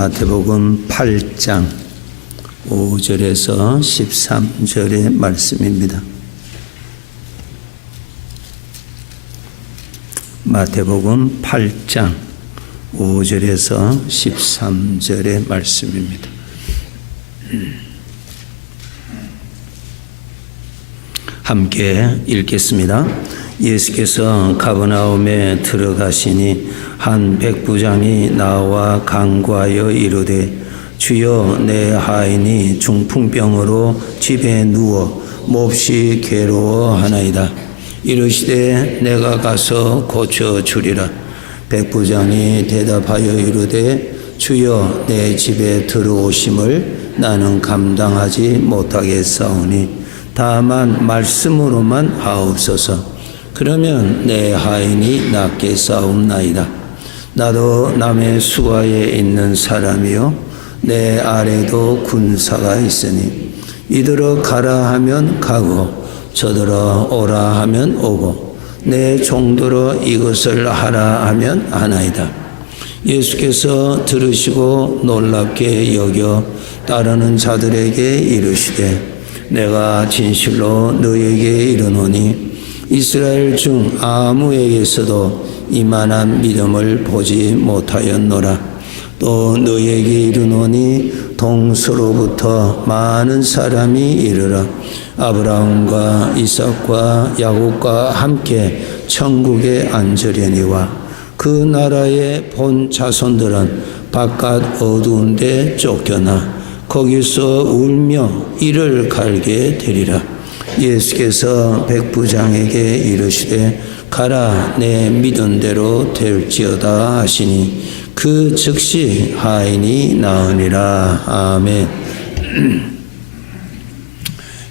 마태복음 8장 5절에서 13절의 말씀입니다. 마태복음 8장 5절에서 13절의 말씀입니다. 함께 읽겠습니다. 예수께서 가버나움에 들어가시니 한 백부장이 나와 간구하여 이르되 주여 내 하인이 중풍병으로 집에 누워 몹시 괴로워하나이다. 이르시되 내가 가서 고쳐주리라. 백부장이 대답하여 이르되 주여 내 집에 들어오심을 나는 감당하지 못하겠사오니 다만 말씀으로만 하옵소서. 그러면 내 하인이 낫게 싸움나이다. 나도 남의 수하에 있는 사람이요 내 아래도 군사가 있으니 이들어 가라 하면 가고 저들어 오라 하면 오고 내 종들어 이것을 하라 하면 하나이다. 예수께서 들으시고 놀랍게 여겨 따르는 자들에게 이르시되 내가 진실로 너희에게 이르노니 이스라엘 중 아무에게서도 이만한 믿음을 보지 못하였노라. 또 너희에게 이르노니 동서로부터 많은 사람이 이르러 아브라함과 이삭과 야곱과 함께 천국에 앉으려니와 그 나라의 본 자손들은 바깥 어두운 데 쫓겨나 거기서 울며 이를 갈게 되리라. 예수께서 백부장에게 이르시되 가라 내 믿은 대로 될지어다 하시니 그 즉시 하인이 나으니라. 아멘.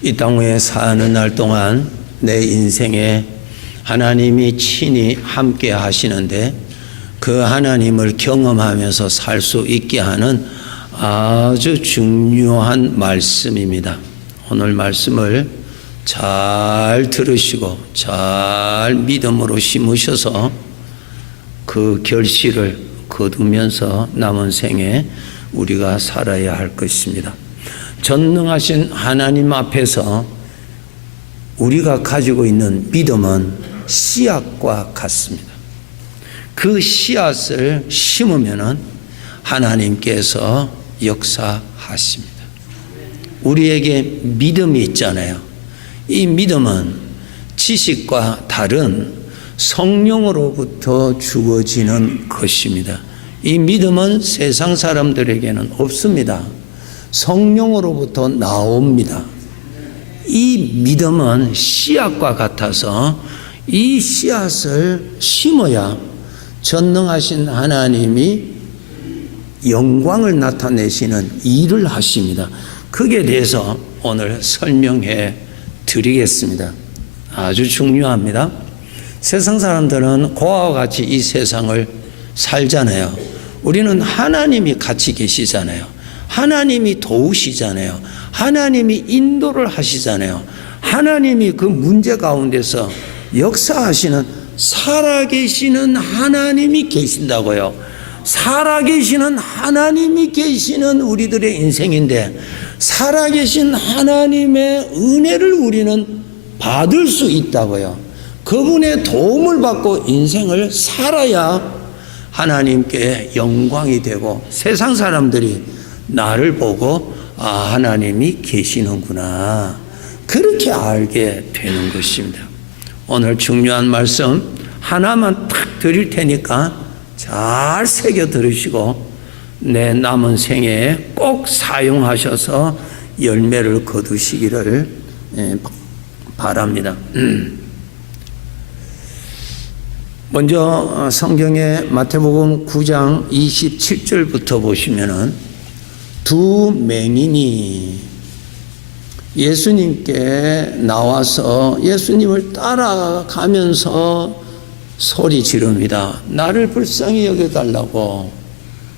이 땅에 사는 날 동안 내 인생에 하나님이 친히 함께 하시는데 그 하나님을 경험하면서 살 수 있게 하는 아주 중요한 말씀입니다. 오늘 말씀을 잘 들으시고 잘 믿음으로 심으셔서 그 결실을 거두면서 남은 생에 우리가 살아야 할 것입니다. 전능하신 하나님 앞에서 우리가 가지고 있는 믿음은 씨앗과 같습니다. 그 씨앗을 심으면은 하나님께서 역사하십니다. 우리에게 믿음이 있잖아요. 이 믿음은 지식과 다른 성령으로부터 주어지는 것입니다. 이 믿음은 세상 사람들에게는 없습니다. 성령으로부터 나옵니다. 이 믿음은 씨앗과 같아서 이 씨앗을 심어야 전능하신 하나님이 영광을 나타내시는 일을 하십니다. 그에 대해서 오늘 설명해 드리겠습니다. 아주 중요합니다. 세상 사람들은 고아와 같이 이 세상을 살잖아요. 우리는 하나님이 같이 계시잖아요. 하나님이 도우시잖아요. 하나님이 인도를 하시잖아요. 하나님이 그 문제 가운데서 역사하시는 살아계시는 하나님이 계신다고요. 살아계시는 하나님이 계시는 우리들의 인생인데 살아계신 하나님의 은혜를 우리는 받을 수 있다고요. 그분의 도움을 받고 인생을 살아야 하나님께 영광이 되고 세상 사람들이 나를 보고 아 하나님이 계시는구나 그렇게 알게 되는 것입니다. 오늘 중요한 말씀 하나만 탁 드릴 테니까 잘 새겨 들으시고 내 남은 생에 꼭 사용하셔서 열매를 거두시기를 바랍니다. 먼저 성경의 마태복음 9장 27절부터 보시면은 두 맹인이 예수님께 나와서 예수님을 따라가면서 소리 지릅니다. 나를 불쌍히 여겨달라고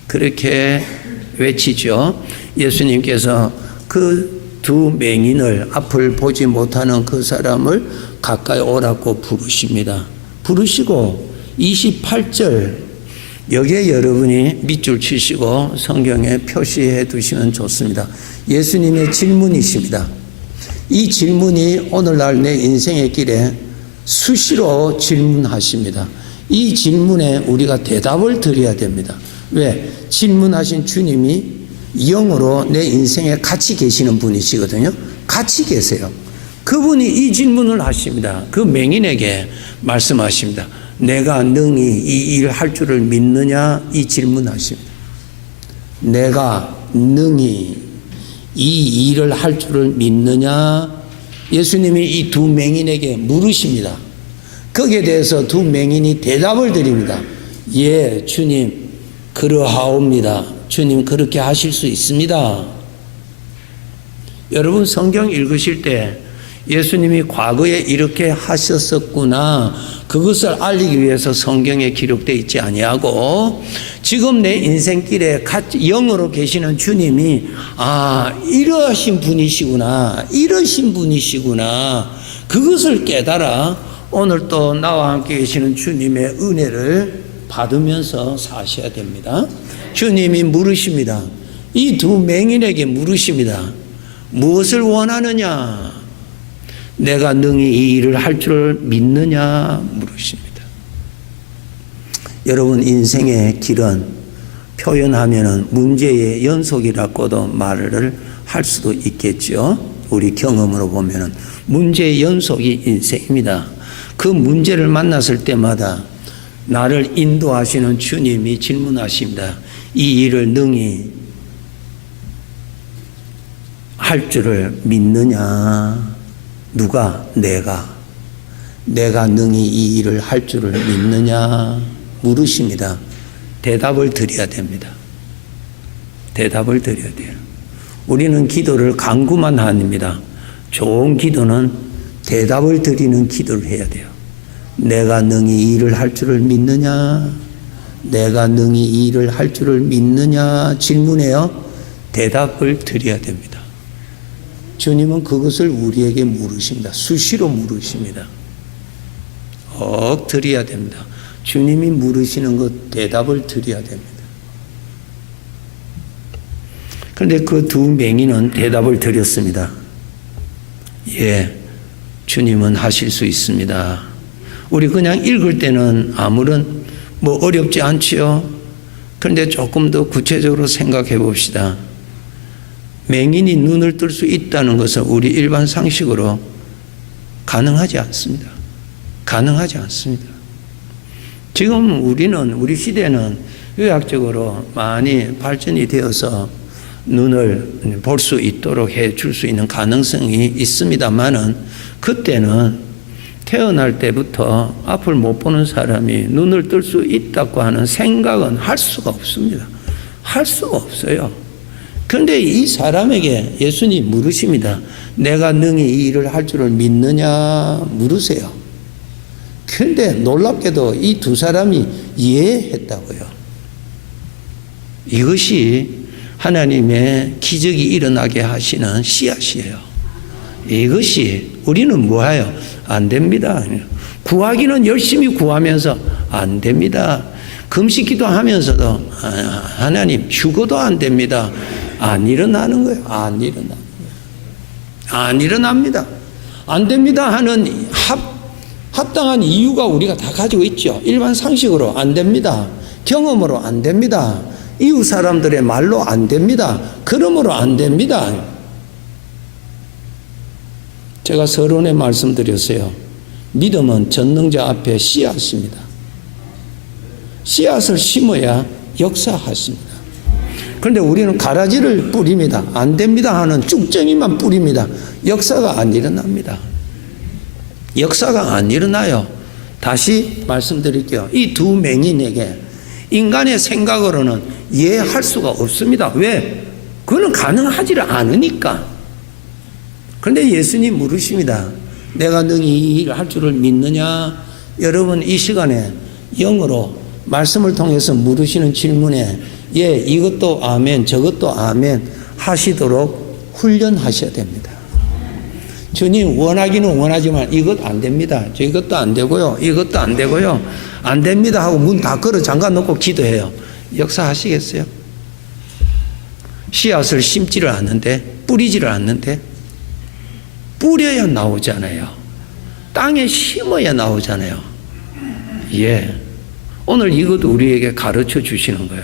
그렇게 외치죠. 예수님께서 그 두 맹인을 앞을 보지 못하는 그 사람을 가까이 오라고 부르십니다. 부르시고 28절 여기에 여러분이 밑줄 치시고 성경에 표시해 두시면 좋습니다. 예수님의 질문이십니다. 이 질문이 오늘날 내 인생의 길에 수시로 질문하십니다. 이 질문에 우리가 대답을 드려야 됩니다. 왜? 질문하신 주님이 영으로 내 인생에 같이 계시는 분이시거든요. 같이 계세요. 그분이 이 질문을 하십니다. 그 맹인에게 말씀하십니다. 내가 능히 이 일을 할 줄을 믿느냐? 이 질문하십니다. 내가 능히 이 일을 할 줄을 믿느냐? 예수님이 이 두 맹인에게 물으십니다. 거기에 대해서 두 맹인이 대답을 드립니다. 예, 주님, 그러하옵니다. 주님, 그렇게 하실 수 있습니다. 여러분, 성경 읽으실 때 예수님이 과거에 이렇게 하셨었구나, 그것을 알리기 위해서 성경에 기록되어 있지 아니하고 지금 내 인생길에 영으로 계시는 주님이 이러신 분이시구나, 이러신 분이시구나, 그것을 깨달아 오늘 또 나와 함께 계시는 주님의 은혜를 받으면서 사셔야 됩니다. 주님이 물으십니다. 이 두 맹인에게 물으십니다. 무엇을 원하느냐? 내가 능히 이 일을 할 줄을 믿느냐? 물으십니다. 여러분, 인생의 길은 표현하면은 문제의 연속이라고도 말을 할 수도 있겠죠. 우리 경험으로 보면은 문제의 연속이 인생입니다. 그 문제를 만났을 때마다 나를 인도하시는 주님이 질문하십니다. 이 일을 능히 할 줄을 믿느냐? 누가? 내가 능히 이 일을 할 줄을 믿느냐? 물으십니다. 대답을 드려야 됩니다. 대답을 드려야 돼요. 우리는 기도를 간구만 합니다. 좋은 기도는 대답을 드리는 기도를 해야 돼요. 내가 능히 이 일을 할 줄을 믿느냐? 내가 능히 이 일을 할 줄을 믿느냐? 질문해요. 대답을 드려야 됩니다. 주님은 그것을 우리에게 물으십니다. 수시로 물으십니다. 드려야 됩니다. 주님이 물으시는 것 대답을 드려야 됩니다. 그런데 그 두 맹인은 대답을 드렸습니다. 예, 주님은 하실 수 있습니다. 우리 그냥 읽을 때는 아무런 어렵지 않지요. 그런데 조금 더 구체적으로 생각해 봅시다. 맹인이 눈을 뜰 수 있다는 것은 우리 일반 상식으로 가능하지 않습니다. 가능하지 않습니다. 지금 우리 시대는 의학적으로 많이 발전이 되어서 눈을 볼 수 있도록 해 줄 수 있는 가능성이 있습니다만은 그때는 태어날 때부터 앞을 못 보는 사람이 눈을 뜰 수 있다고 하는 생각은 할 수가 없습니다. 할 수가 없어요. 그런데 이 사람에게 예수님이 물으십니다. 내가 능히 이 일을 할 줄을 믿느냐? 물으세요. 그런데 놀랍게도 이 두 사람이 이해했다고요. 이것이 하나님의 기적이 일어나게 하시는 씨앗이에요. 이것이 우리는 뭐예요? 안 됩니다. 구하기는 열심히 구하면서 안 됩니다. 금식기도 하면서도 하나님 죽어도 안 됩니다. 안 일어나는 거예요. 안 일어나는 거예요. 안 일어납니다. 안 됩니다 하는 합당한 이유가 우리가 다 가지고 있죠. 일반 상식으로 안 됩니다. 경험으로 안 됩니다. 이웃 사람들의 말로 안 됩니다. 그러므로 안 됩니다. 제가 서론에 말씀드렸어요. 믿음은 전능자 앞에 씨앗입니다. 씨앗을 심어야 역사하십니다. 그런데 우리는 가라지를 뿌립니다. 안 됩니다 하는 쭉정이만 뿌립니다. 역사가 안 일어납니다. 역사가 안 일어나요. 다시 말씀드릴게요. 이 두 맹인에게 인간의 생각으로는 이해할 수가 없습니다. 왜? 그거는 가능하지 않으니까. 그런데 예수님 물으십니다. 내가 능히 이 일을 할 줄을 믿느냐? 여러분, 이 시간에 영으로 말씀을 통해서 물으시는 질문에 예, 이것도 아멘, 저것도 아멘 하시도록 훈련하셔야 됩니다. 주님 원하기는 원하지만 이것 안 됩니다. 이것도 안 되고요. 이것도 안 되고요. 안 됩니다 하고 문 다 걸어 잠가 놓고 기도해요. 역사하시겠어요? 씨앗을 심지를 않는데, 뿌리지를 않는데, 뿌려야 나오잖아요. 땅에 심어야 나오잖아요. 예. 오늘 이것도 우리에게 가르쳐 주시는 거예요.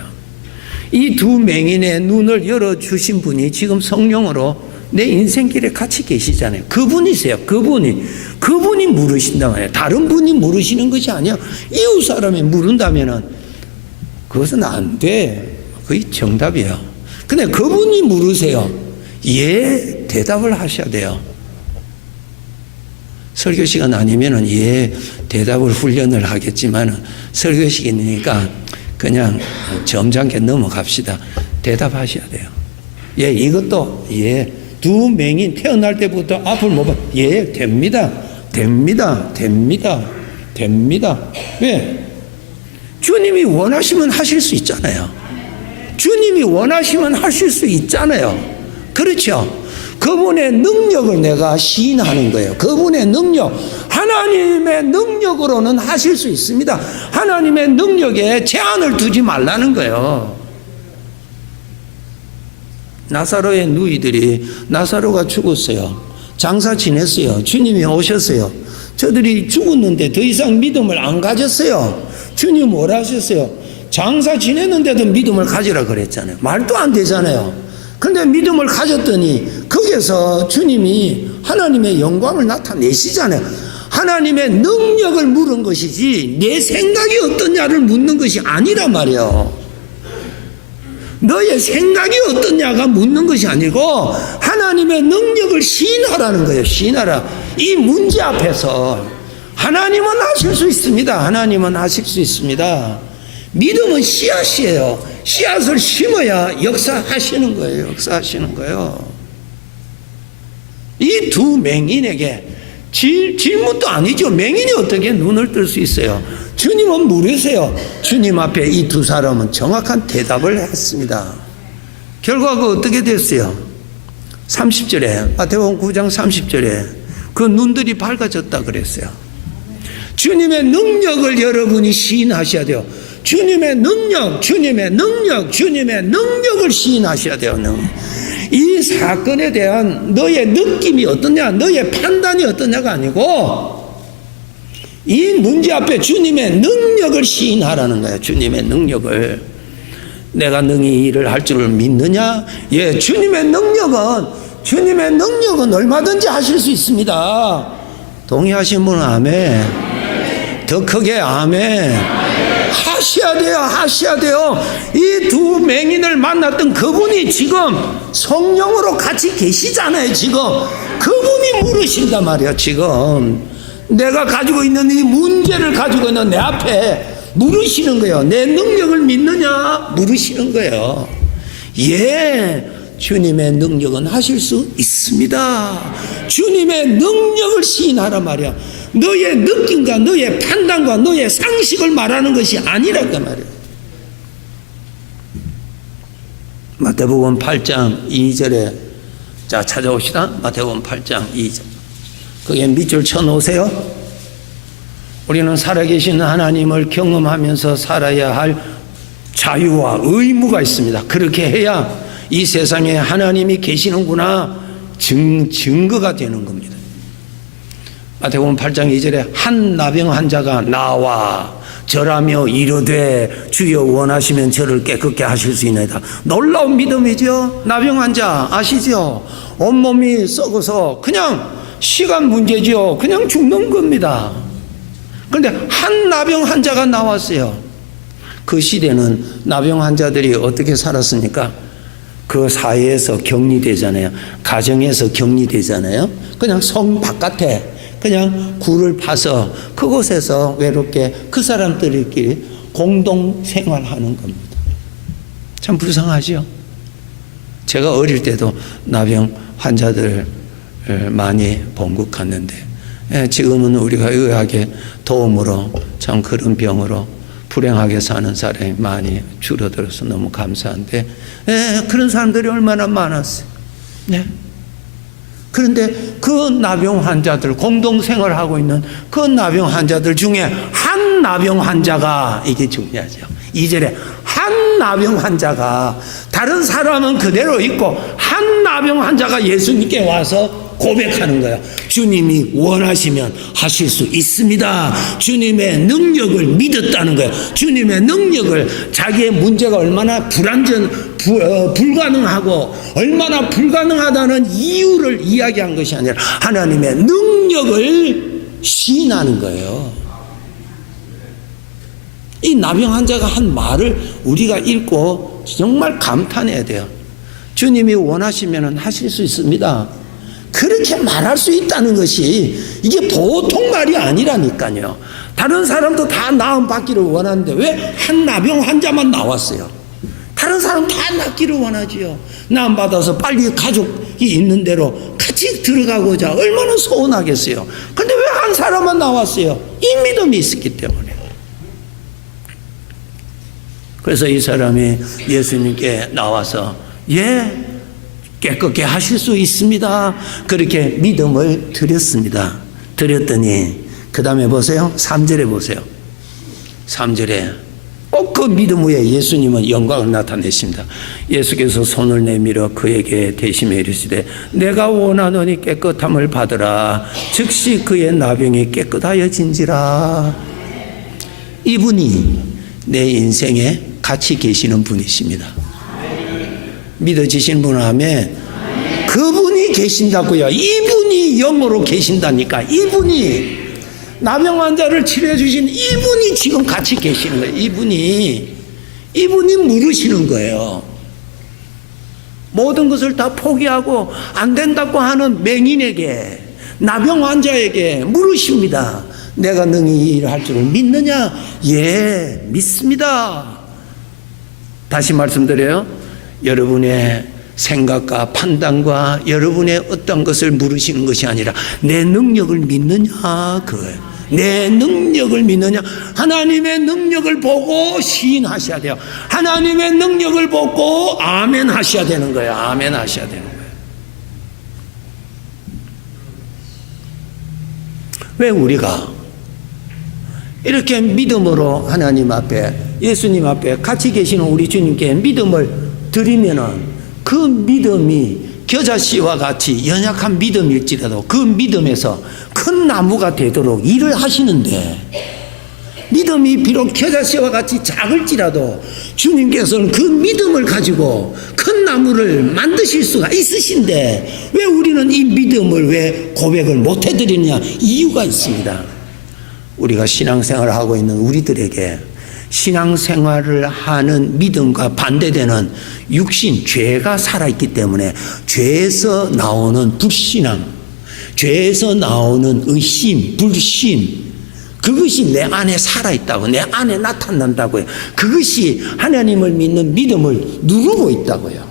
이 두 맹인의 눈을 열어주신 분이 지금 성령으로 내 인생길에 같이 계시잖아요. 그분이세요. 그분이 물으신단 말이에요. 다른 분이 물으시는 것이 아니야. 이웃 사람이 물은다면은 그것은 안 돼. 그게 정답이에요. 근데 그분이 물으세요. 예, 대답을 하셔야 돼요. 설교 시간 아니면은 예, 대답을 훈련을 하겠지만 설교 시간이니까 그냥 점잖게 넘어갑시다. 대답하셔야 돼요. 예, 이것도 예, 두 맹인 태어날 때부터 앞을 못 봐. 예, 됩니다. 왜? 주님이 원하시면 하실 수 있잖아요. 주님이 원하시면 하실 수 있잖아요. 그렇죠? 그분의 능력을 내가 시인하는 거예요. 그분의 능력, 하나님의 능력으로는 하실 수 있습니다. 하나님의 능력에 제한을 두지 말라는 거예요. 나사로의 누이들이 나사로가 죽었어요. 장사 지냈어요. 주님이 오셨어요. 저들이 죽었는데 더 이상 믿음을 안 가졌어요. 주님 뭐라 하셨어요? 장사 지냈는데도 믿음을 가지라 그랬잖아요. 말도 안 되잖아요. 근데 믿음을 가졌더니 거기에서 주님이 하나님의 영광을 나타내시잖아요. 하나님의 능력을 물은 것이지 내 생각이 어떠냐를 묻는 것이 아니란 말이에요. 너의 생각이 어떠냐가 묻는 것이 아니고 하나님의 능력을 시인하라는 거예요. 시인하라. 이 문제 앞에서 하나님은 하실 수 있습니다. 하나님은 하실 수 있습니다. 믿음은 씨앗이에요. 씨앗을 심어야 역사하시는 거예요. 역사하시는 거예요. 이 두 맹인에게 질문도 아니죠. 맹인이 어떻게 눈을 뜰 수 있어요? 주님은 물으세요. 주님 앞에 이 두 사람은 정확한 대답을 했습니다. 결과가 어떻게 됐어요? 30절에 마태복음 9장 30절에 그 눈들이 밝아졌다 그랬어요. 주님의 능력을 여러분이 시인하셔야 돼요. 주님의 능력을 시인하셔야 돼요. 이 사건에 대한 너의 느낌이 어떠냐, 너의 판단이 어떠냐가 아니고 이 문제 앞에 주님의 능력을 시인하라는 거예요. 주님의 능력을. 내가 능히 이 일을 할 줄을 믿느냐? 예, 주님의 능력은 얼마든지 하실 수 있습니다. 동의하신 분은 아멘. 더 크게 아멘. 하셔야 돼요. 이 두 맹인을 만났던 그분이 지금 성령으로 같이 계시잖아요. 지금 그분이 물으신단 말이에요. 지금 내가 가지고 있는 이 문제를 가지고 있는 내 앞에 물으시는 거예요. 내 능력을 믿느냐? 물으시는 거예요. 예, 주님의 능력은 하실 수 있습니다. 주님의 능력을 시인하란 말이야. 너의 느낌과 너의 판단과 너의 상식을 말하는 것이 아니랄까 말이야. 마태복음 8장 2절에 자 찾아옵시다. 마태복음 8장 2절. 거기에 밑줄 쳐놓으세요. 우리는 살아계신 하나님을 경험하면서 살아야 할 자유와 의무가 있습니다. 그렇게 해야 이 세상에 하나님이 계시는구나 증거가 되는 겁니다. 마태복음 8장 2절에 한 나병 환자가 나와 절하며 이르되 주여 원하시면 저를 깨끗게 하실 수 있나이다. 놀라운 믿음이죠. 나병 환자 아시죠? 온몸이 썩어서 그냥 시간 문제죠. 그냥 죽는 겁니다. 그런데 한 나병 환자가 나왔어요. 그 시대는 나병 환자들이 어떻게 살았습니까? 그 사회에서 격리되잖아요. 가정에서 격리되잖아요. 그냥 성 바깥에 그냥 굴을 파서 그곳에서 외롭게 그 사람들끼리 공동 생활하는 겁니다. 참 불쌍하죠. 제가 어릴 때도 나병 환자들 많이 봉국했는데 지금은 우리가 의학의 도움으로 참 그런 병으로 불행하게 사는 사람이 많이 줄어들어서 너무 감사한데 그런 사람들이 얼마나 많았어요. 네. 그런데 그 나병 환자들, 공동생활하고 있는 그 나병 환자들 중에 한 나병 환자가, 이게 중요하죠. 2절에 한 나병 환자가, 다른 사람은 그대로 있고 한 나병 환자가 예수님께 와서 고백하는 거예요. 주님이 원하시면 하실 수 있습니다. 주님의 능력을 믿었다는 거예요. 주님의 능력을, 자기의 문제가 얼마나 불가능하고 얼마나 불가능하다는 이유를 이야기한 것이 아니라 하나님의 능력을 시인하는 거예요. 이 나병 환자가 한 말을 우리가 읽고 정말 감탄해야 돼요. 주님이 원하시면 하실 수 있습니다. 그렇게 말할 수 있다는 것이 이게 보통 말이 아니라니까요. 다른 사람도 다 나음 받기를 원하는데 왜 한 나병 환자만 나왔어요? 다른 사람 다 낫기를 원하지요. 나음 받아서 빨리 가족이 있는 대로 같이 들어가고자 얼마나 소원하겠어요. 그런데 왜 한 사람만 나왔어요? 이 믿음이 있었기 때문에. 그래서 이 사람이 예수님께 나와서 깨끗게 하실 수 있습니다. 그렇게 믿음을 드렸습니다. 드렸더니 그 다음에 보세요. 3절에 보세요. 3절에 꼭 그 믿음 위에 예수님은 영광을 나타내십니다. 예수께서 손을 내밀어 그에게 대시며 이르시되 내가 원하노니 깨끗함을 받으라. 즉시 그의 나병이 깨끗하여진지라. 이분이 내 인생에 같이 계시는 분이십니다. 믿어지시는 분은 아멘. 그분이 계신다고요. 이분이 영으로 계신다니까. 이분이 나병 환자를 치료해 주신 이분이 지금 같이 계시는 거예요. 이분이 물으시는 거예요. 모든 것을 다 포기하고 안 된다고 하는 맹인에게, 나병 환자에게 물으십니다. 내가 능히 이 일을 할 줄을 믿느냐? 예, 믿습니다. 다시 말씀드려요. 여러분의 생각과 판단과 여러분의 어떤 것을 물으시는 것이 아니라 내 능력을 믿느냐, 그거예요. 내 능력을 믿느냐. 하나님의 능력을 보고 시인하셔야 돼요. 하나님의 능력을 보고 아멘 하셔야 되는 거예요. 아멘 하셔야 되는 거예요. 왜 우리가 이렇게 믿음으로 하나님 앞에, 예수님 앞에 같이 계시는 우리 주님께 믿음을 드리면은 그 믿음이 겨자씨와 같이 연약한 믿음일지라도 그 믿음에서 큰 나무가 되도록 일을 하시는데, 믿음이 비록 겨자씨와 같이 작을지라도 주님께서는 그 믿음을 가지고 큰 나무를 만드실 수가 있으신데 왜 우리는 이 믿음을 왜 고백을 못 해드리느냐? 이유가 있습니다. 우리가 신앙생활을 하고 있는 우리들에게 신앙생활을 하는 믿음과 반대되는 육신, 죄가 살아있기 때문에 죄에서 나오는 불신앙, 죄에서 나오는 의심, 불신, 그것이 내 안에 살아있다고, 내 안에 나타난다고요. 그것이 하나님을 믿는 믿음을 누르고 있다고요.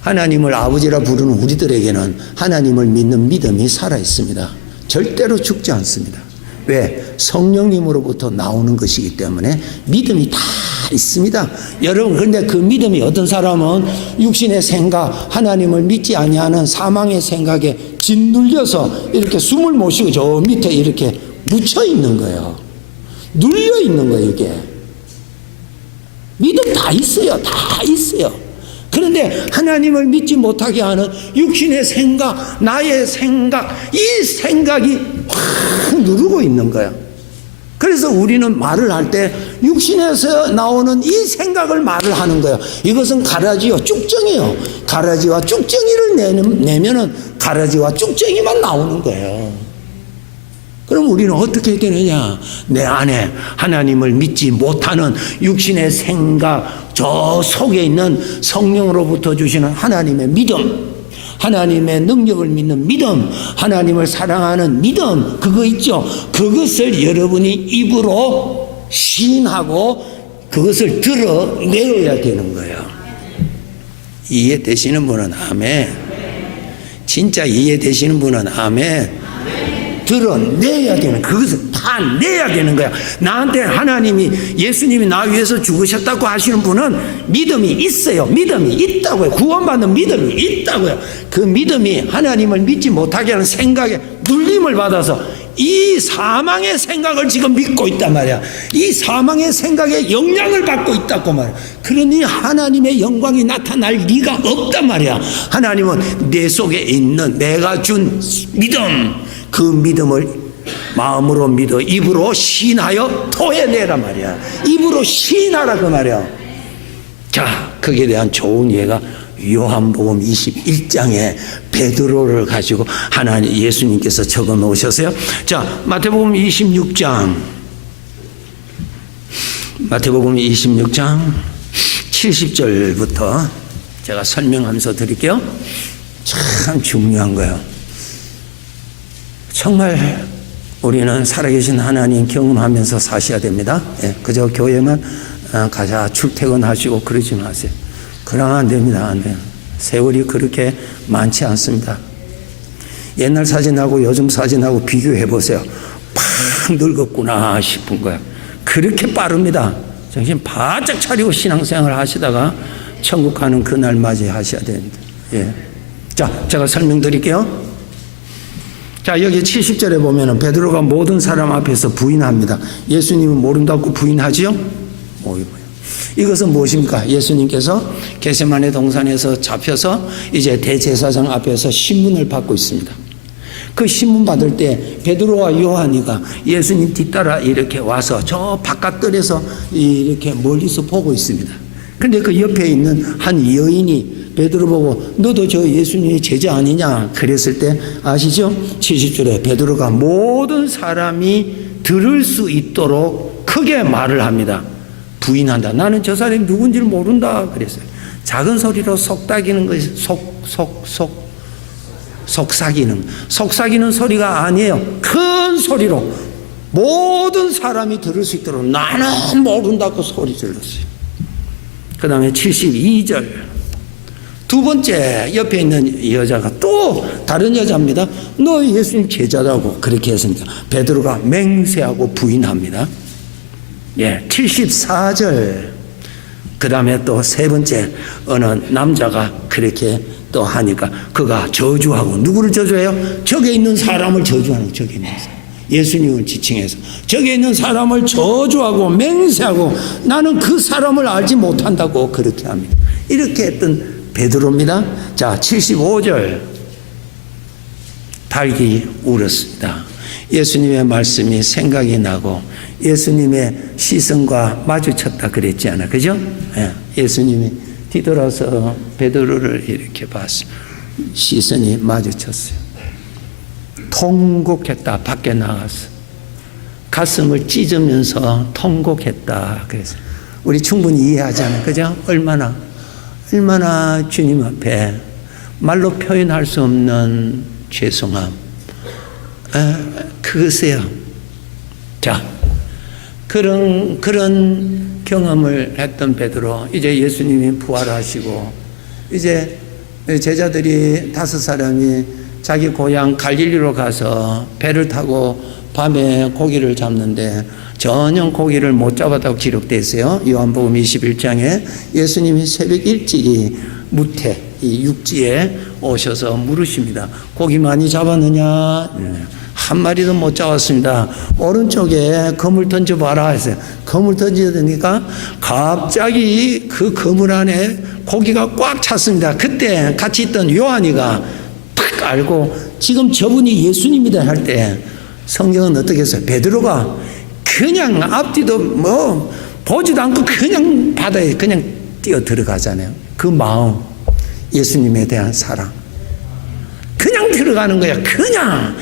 하나님을 아버지라 부르는 우리들에게는 하나님을 믿는 믿음이 살아있습니다. 절대로 죽지 않습니다. 왜? 성령님으로부터 나오는 것이기 때문에 믿음이 다 있습니다. 여러분, 그런데 그 믿음이 어떤 사람은 육신의 생각, 하나님을 믿지 아니하는 사망의 생각에 짓눌려서 이렇게 숨을 못 쉬고 저 밑에 이렇게 묻혀 있는 거예요. 눌려 있는 거예요, 이게. 믿음 다 있어요. 다 있어요. 그런데 하나님을 믿지 못하게 하는 육신의 생각, 나의 생각, 이 생각이 확 누르고 있는 거야. 그래서 우리는 말을 할 때 육신에서 나오는 이 생각을 말을 하는 거예요. 이것은 가라지와 쭉정이에요. 가라지와 쭉정이를 내면은 가라지와 쭉정이만 나오는 거예요. 그럼 우리는 어떻게 되느냐? 내 안에 하나님을 믿지 못하는 육신의 생각, 저 속에 있는 성령으로부터 주시는 하나님의 믿음, 하나님의 능력을 믿는 믿음, 하나님을 사랑하는 믿음, 그거 있죠? 그것을 여러분이 입으로 시인하고 그것을 드러내어야 되는 거예요. 이해되시는 분은 아멘. 진짜 이해되시는 분은 아멘. 드러내야 되는, 그것을 다 내야 되는 거야. 나한테 하나님이, 예수님이 나 위해서 죽으셨다고 하시는 분은 믿음이 있어요. 믿음이 있다고요. 구원받는 믿음이 있다고요. 그 믿음이 하나님을 믿지 못하게 하는 생각에 눌림을 받아서 이 사망의 생각을 지금 믿고 있단 말이야. 이 사망의 생각에 영향을 받고 있다고 말이야. 그러니 하나님의 영광이 나타날 리가 없단 말이야. 하나님은 내 속에 있는 내가 준 믿음, 그 믿음을 마음으로 믿어 입으로 시인하여 토해내란 말이야. 입으로 시인하라 그 말이야. 자, 거기에 대한 좋은 예가 요한복음 21장에 베드로를 가지고 하나님 예수님께서 적어 놓으셨어요. 자, 마태복음 26장 70절부터 제가 설명하면서 드릴게요. 참 중요한 거예요. 정말 우리는 살아계신 하나님 경험하면서 사셔야 됩니다. 예, 그저 교회만 가자 출퇴근하시고 그러지 마세요. 그러면 안 됩니다. 안 돼요. 세월이 그렇게 많지 않습니다. 옛날 사진하고 요즘 사진하고 비교해 보세요. 팍 늙었구나 싶은 거예요. 그렇게 빠릅니다. 정신 바짝 차리고 신앙생활 하시다가 천국 가는 그날 맞이하셔야 됩니다. 예. 자, 제가 설명드릴게요. 자, 여기 70절에 보면은 베드로가 모든 사람 앞에서 부인합니다. 예수님은 모른다고 부인하지요? 뭐예요? 이것은 무엇입니까? 예수님께서 겟세마네 동산에서 잡혀서 이제 대제사장 앞에서 신문을 받고 있습니다. 그 신문 받을 때 베드로와 요한이가 예수님 뒤따라 이렇게 와서 저 바깥들에서 이렇게 멀리서 보고 있습니다. 그런데 그 옆에 있는 한 여인이 베드로 보고 너도 저 예수님의 제자 아니냐 그랬을 때 아시죠? 70절에 베드로가 모든 사람이 들을 수 있도록 크게 말을 합니다. 부인한다. 나는 저 사람이 누군지를 모른다 그랬어요. 작은 소리로 속삭이는 것이 속삭이는 소리가 아니에요. 큰 소리로 모든 사람이 들을 수 있도록 나는 모른다고 소리 질렀어요. 그 다음에 72절 두 번째 옆에 있는 여자가 또 다른 여자입니다. 너 예수님 제자라고 그렇게 했습니다. 베드로가 맹세하고 부인합니다. 예, 74절 그 다음에 또 세 번째 어느 남자가 그렇게 또 하니까 그가 저주하고 누구를 저주해요? 저기 있는 사람을 저주하는 거예요. 저기 있는 사람. 예수님을 지칭해서 저기 있는 사람을 저주하고 맹세하고 나는 그 사람을 알지 못한다고 그렇게 합니다. 이렇게 했던 베드로입니다. 자, 75절 달기 울었습니다. 예수님의 말씀이 생각이 나고 예수님의 시선과 마주쳤다 그랬지 않아, 그죠? 예, 예수님이 뒤돌아서 베드로를 이렇게 봤어. 시선이 마주쳤어요. 통곡했다. 밖에 나갔어. 가슴을 찢으면서 통곡했다. 그래서 우리 충분히 이해하잖아요, 그죠? 얼마나 주님 앞에 말로 표현할 수 없는 죄송함. 그것이에요. 자, 그런 경험을 했던 베드로, 이제 예수님이 부활하시고 이제 제자들이 5사람이 자기 고향 갈릴리로 가서 배를 타고 밤에 고기를 잡는데 전혀 고기를 못 잡았다고 기록되어 있어요. 요한복음 21장에 예수님이 새벽 일찍이 무태 이 육지에 오셔서 물으십니다. 고기 많이 잡았느냐? 한 마리도 못 잡았습니다. 오른쪽에 그물 던져봐라 했어요. 그물 던지니까 갑자기 그 그물 안에 고기가 꽉 찼습니다. 그때 같이 있던 요한이가 탁 알고 지금 저분이 예수님이다 할 때 성경은 어떻게 했어요? 베드로가 그냥 앞뒤도 뭐 보지도 않고 그냥 바다에 그냥 뛰어 들어가잖아요. 그 마음, 예수님에 대한 사랑, 그냥 들어가는 거야. 그냥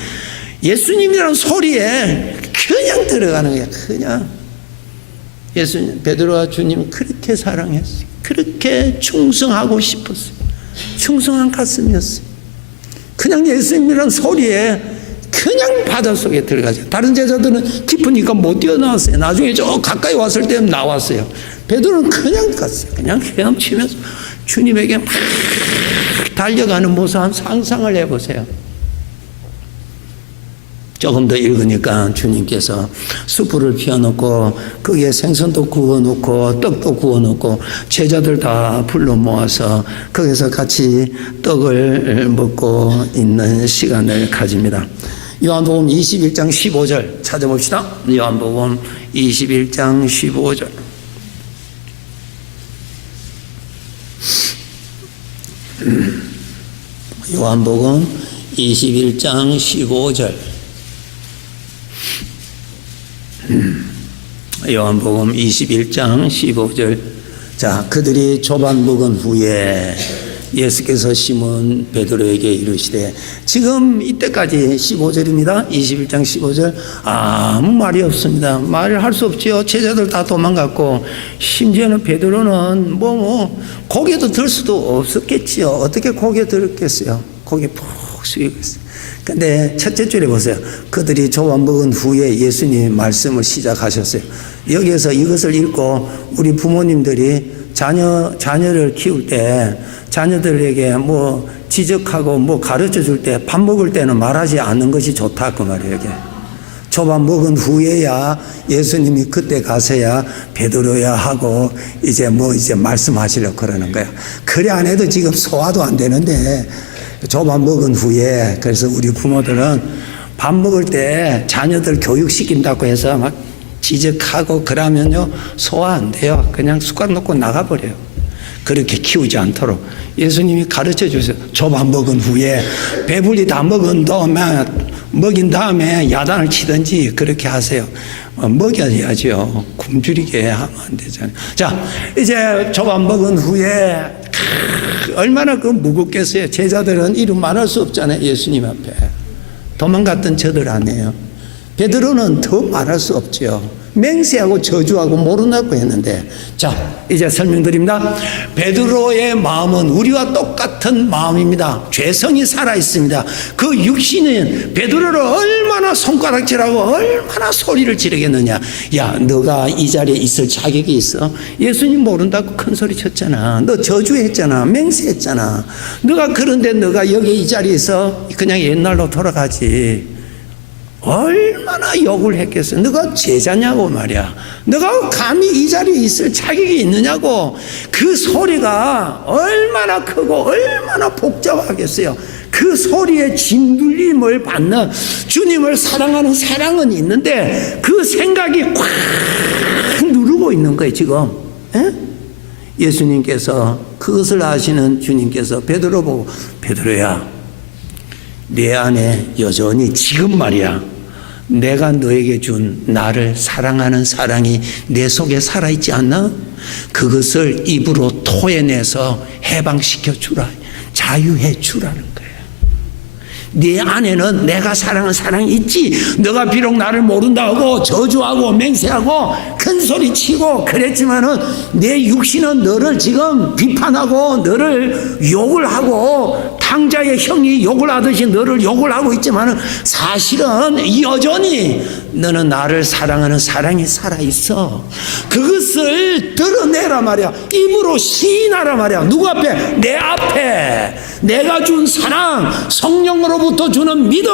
예수님이라는 소리에 그냥 들어가는 거야. 그냥 예수님, 베드로와 주님 그렇게 사랑했어요. 그렇게 충성하고 싶었어요. 충성한 가슴이었어요. 그냥 예수님이라는 소리에 그냥 바닷속에 들어가죠. 다른 제자들은 깊으니까 못 뛰어나왔어요. 나중에 저 가까이 왔을 때 나왔어요. 베드로는 그냥 갔어요. 그냥 헤엄치면서 주님에게 막 달려가는 모습 한 상상을 해보세요. 조금 더 읽으니까 주님께서 숯불을 피워놓고 거기에 생선도 구워놓고 떡도 구워놓고 제자들 다 불러 모아서 거기서 같이 떡을 먹고 있는 시간을 가집니다. 요한복음 21장 15절 찾아봅시다. 요한복음 21장 15절. 요한복음 21장 15절. 요한복음 21장 15절. 자, 그들이 조반 먹은 후에 예수께서 시몬 베드로에게 이르시되, 지금 이때까지 15절입니다. 21장 15절. 아무 말이 없습니다. 말을 할 수 없지요. 제자들 다 도망갔고, 심지어는 베드로는 고개도 들 수도 없었겠지요. 어떻게 고개 들었겠어요? 고개 푹 숙이고 있어요. 근데 첫째 줄에 보세요. 그들이 조반 먹은 후에 예수님이 말씀을 시작하셨어요. 여기에서 이것을 읽고 우리 부모님들이 자녀를 키울 때 자녀들에게 지적하고 가르쳐 줄 때 밥 먹을 때는 말하지 않는 것이 좋다 그 말이에요. 이게 조반 먹은 후에야 예수님이 그때 가서야 베드로야 하고 이제 말씀하시려고 그러는 거야. 그래 안 해도 지금 소화도 안 되는데 조반 먹은 후에. 그래서 우리 부모들은 밥 먹을 때 자녀들 교육시킨다고 해서 막 지적하고 그러면요 소화 안 돼요. 그냥 숟가락 놓고 나가버려요. 그렇게 키우지 않도록 예수님이 가르쳐 주세요. 조반 먹은 후에 배불리 다 먹은 다음에 야단을 치든지 그렇게 하세요. 먹여야죠. 굶주리게 하면 안 되잖아요. 자, 이제 조반 먹은 후에 얼마나 무겁겠어요. 제자들은 이름 말할 수 없잖아요. 예수님 앞에 도망갔던 저들 아니에요. 베드로는 더 말할 수 없죠. 맹세하고 저주하고 모른다고 했는데, 자, 이제 설명드립니다. 베드로의 마음은 우리와 똑같은 마음입니다. 죄성이 살아있습니다. 그 육신은 베드로를 얼마나 손가락질하고 얼마나 소리를 지르겠느냐. 야, 너가 이 자리에 있을 자격이 있어? 예수님 모른다고 큰 소리 쳤잖아. 너 저주했잖아. 맹세했잖아. 너가 그런데 너가 여기 이 자리에서 그냥 옛날로 돌아가지. 얼마나 욕을 했겠어요. 너가 제자냐고 말이야. 너가 감히 이 자리에 있을 자격이 있느냐고. 그 소리가 얼마나 크고 얼마나 복잡하겠어요. 그 소리에 짓눌림을 받는 주님을 사랑하는 사랑은 있는데 그 생각이 꽉 누르고 있는 거예요 지금. 에? 예수님께서 그것을 아시는 주님께서 베드로 보고, 베드로야, 내 안에 여전히 지금 말이야 내가 너에게 준 나를 사랑하는 사랑이 내 속에 살아있지 않나? 그것을 입으로 토해내서 해방시켜 주라, 자유해 주라는 거예요. 네 안에는 내가 사랑하는 사랑이 있지. 너가 비록 나를 모른다 하고 저주하고 맹세하고 큰소리 치고 그랬지만은 내 육신은 너를 지금 비판하고 너를 욕을 하고 탕자의 형이 욕을 하듯이 너를 욕을 하고 있지만은 사실은 여전히 너는 나를 사랑하는 사랑이 살아있어. 그것을 드러내라 말이야. 입으로 시인하라 말이야. 누구 앞에? 내 앞에. 내가 준 사랑, 성령으로부터 주는 믿음,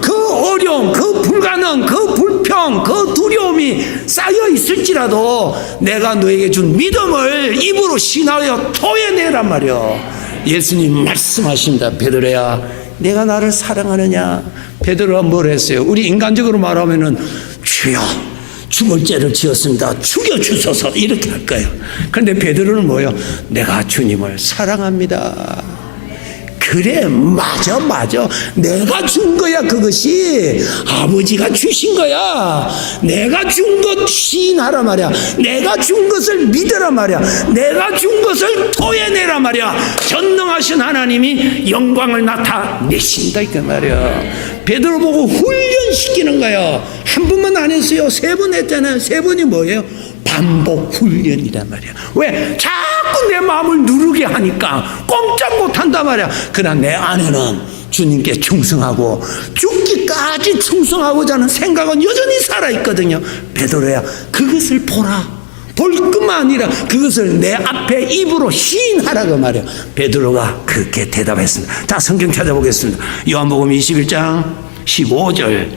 그 어려움, 그 불가능, 그 불평, 그 두려움이 쌓여 있을지라도 내가 너에게 준 믿음을 입으로 시인하여 토해내란 말이야. 예수님 말씀하십니다. 베드로야, 내가 나를 사랑하느냐? 베드로가 뭘 했어요? 우리 인간적으로 말하면은 주여 죽을 죄를 지었습니다. 죽여주소서 이렇게 할 거예요. 그런데 베드로는 뭐예요? 내가 주님을 사랑합니다. 그래, 맞아. 내가 준 거야. 그것이 아버지가 주신 거야. 내가 준 것 시인하라 말이야. 내가 준 것을 믿으라 말이야. 내가 준 것을 토해내라 말이야. 전능하신 하나님이 영광을 나타내신다 이 말이야. 베드로 보고 훈련시키는 거예요. 한 번만 안 했어요. 3번 했잖아요. 3번이 뭐예요? 반복 훈련이란 말이야. 왜? 자꾸 내 마음을 누르게 하니까 꼼짝 못한단 말이야. 그러나 내 안에는 주님께 충성하고 죽기까지 충성하고자 하는 생각은 여전히 살아있거든요. 베드로야, 그것을 보라. 볼 것만 아니라 그것을 내 앞에 입으로 시인하라고 말이야. 베드로가 그렇게 대답했습니다. 자, 성경 찾아보겠습니다. 요한복음 21장 15절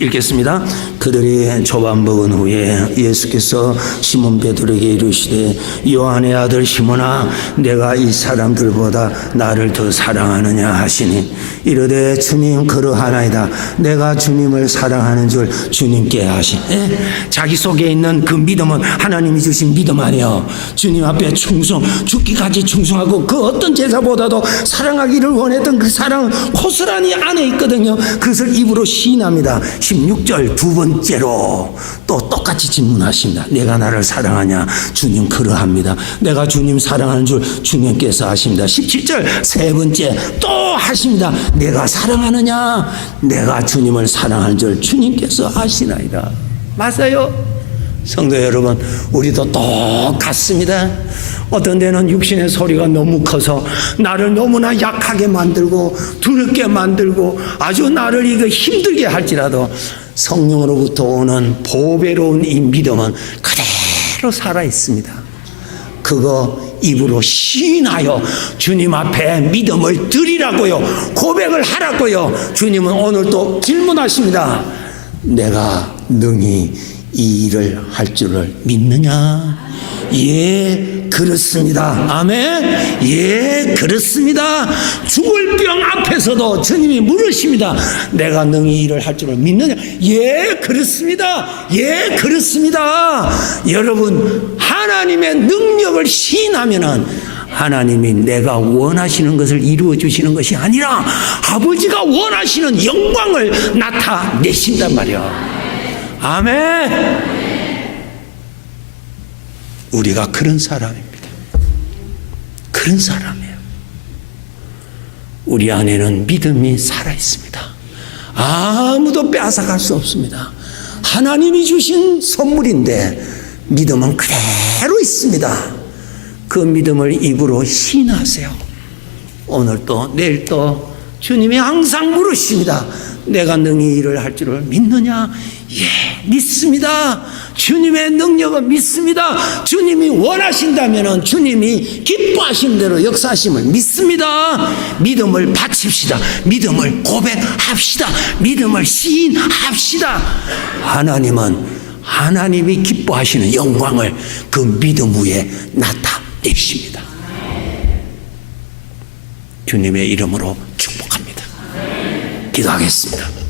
읽겠습니다. 그들이 조반 먹은 후에 예수께서 시몬 베드로에게 이르시되 요한의 아들 시몬아 내가 이 사람들보다 나를 더 사랑하느냐 하시니 이르되 주님 그러하나이다. 내가 주님을 사랑하는 줄 주님께 하시니 자기 속에 있는 그 믿음은 하나님이 주신 믿음 아니요 주님 앞에 죽기까지 충성하고 그 어떤 제사보다도 사랑하기를 원했던 그 사랑은 고스란히 안에 있거든요. 그것을 입으로 시인합니다. 16절 두 번째로 또 똑같이 질문하십니다. 내가 나를 사랑하냐? 주님 그러합니다. 내가 주님 사랑하는 줄 주님께서 하십니다. 17절 세 번째 또 하십니다. 내가 사랑하느냐? 내가 주님을 사랑하는 줄 주님께서 아시나이다. 맞아요. 성도 여러분, 우리도 똑같습니다. 어떤 데는 육신의 소리가 너무 커서 나를 너무나 약하게 만들고 두렵게 만들고 아주 나를 이거 힘들게 할지라도 성령으로부터 오는 보배로운 이 믿음은 그대로 살아있습니다. 그거 입으로 시인하여 주님 앞에 믿음을 드리라고요. 고백을 하라고요. 주님은 오늘 또 질문하십니다. 내가 능히 이 일을 할 줄을 믿느냐? 예, 그렇습니다. 아멘. 예, 그렇습니다. 죽을 병 앞에서도 주님이 물으십니다. 내가 능히 일을 할 줄을 믿느냐? 예, 그렇습니다. 예, 그렇습니다. 여러분, 하나님의 능력을 시인하면은 하나님이 내가 원하시는 것을 이루어 주시는 것이 아니라 아버지가 원하시는 영광을 나타내신단 말이야. 아멘. 우리가 그런 사람입니다. 그런 사람이에요. 우리 안에는 믿음이 살아있습니다. 아무도 빼앗아갈 수 없습니다. 하나님이 주신 선물인데 믿음은 그대로 있습니다. 그 믿음을 입으로 시인하세요. 오늘 또 내일 또 주님이 항상 물으십니다. 내가 능히 일을 할 줄을 믿느냐? 예, 믿습니다. 주님의 능력은 믿습니다. 주님이 원하신다면 주님이 기뻐하신 대로 역사하심을 믿습니다. 믿음을 바칩시다. 믿음을 고백합시다. 믿음을 시인합시다. 하나님은 하나님이 기뻐하시는 영광을 그 믿음 위에 나타내십니다. 주님의 이름으로 축복합니다. 기도하겠습니다.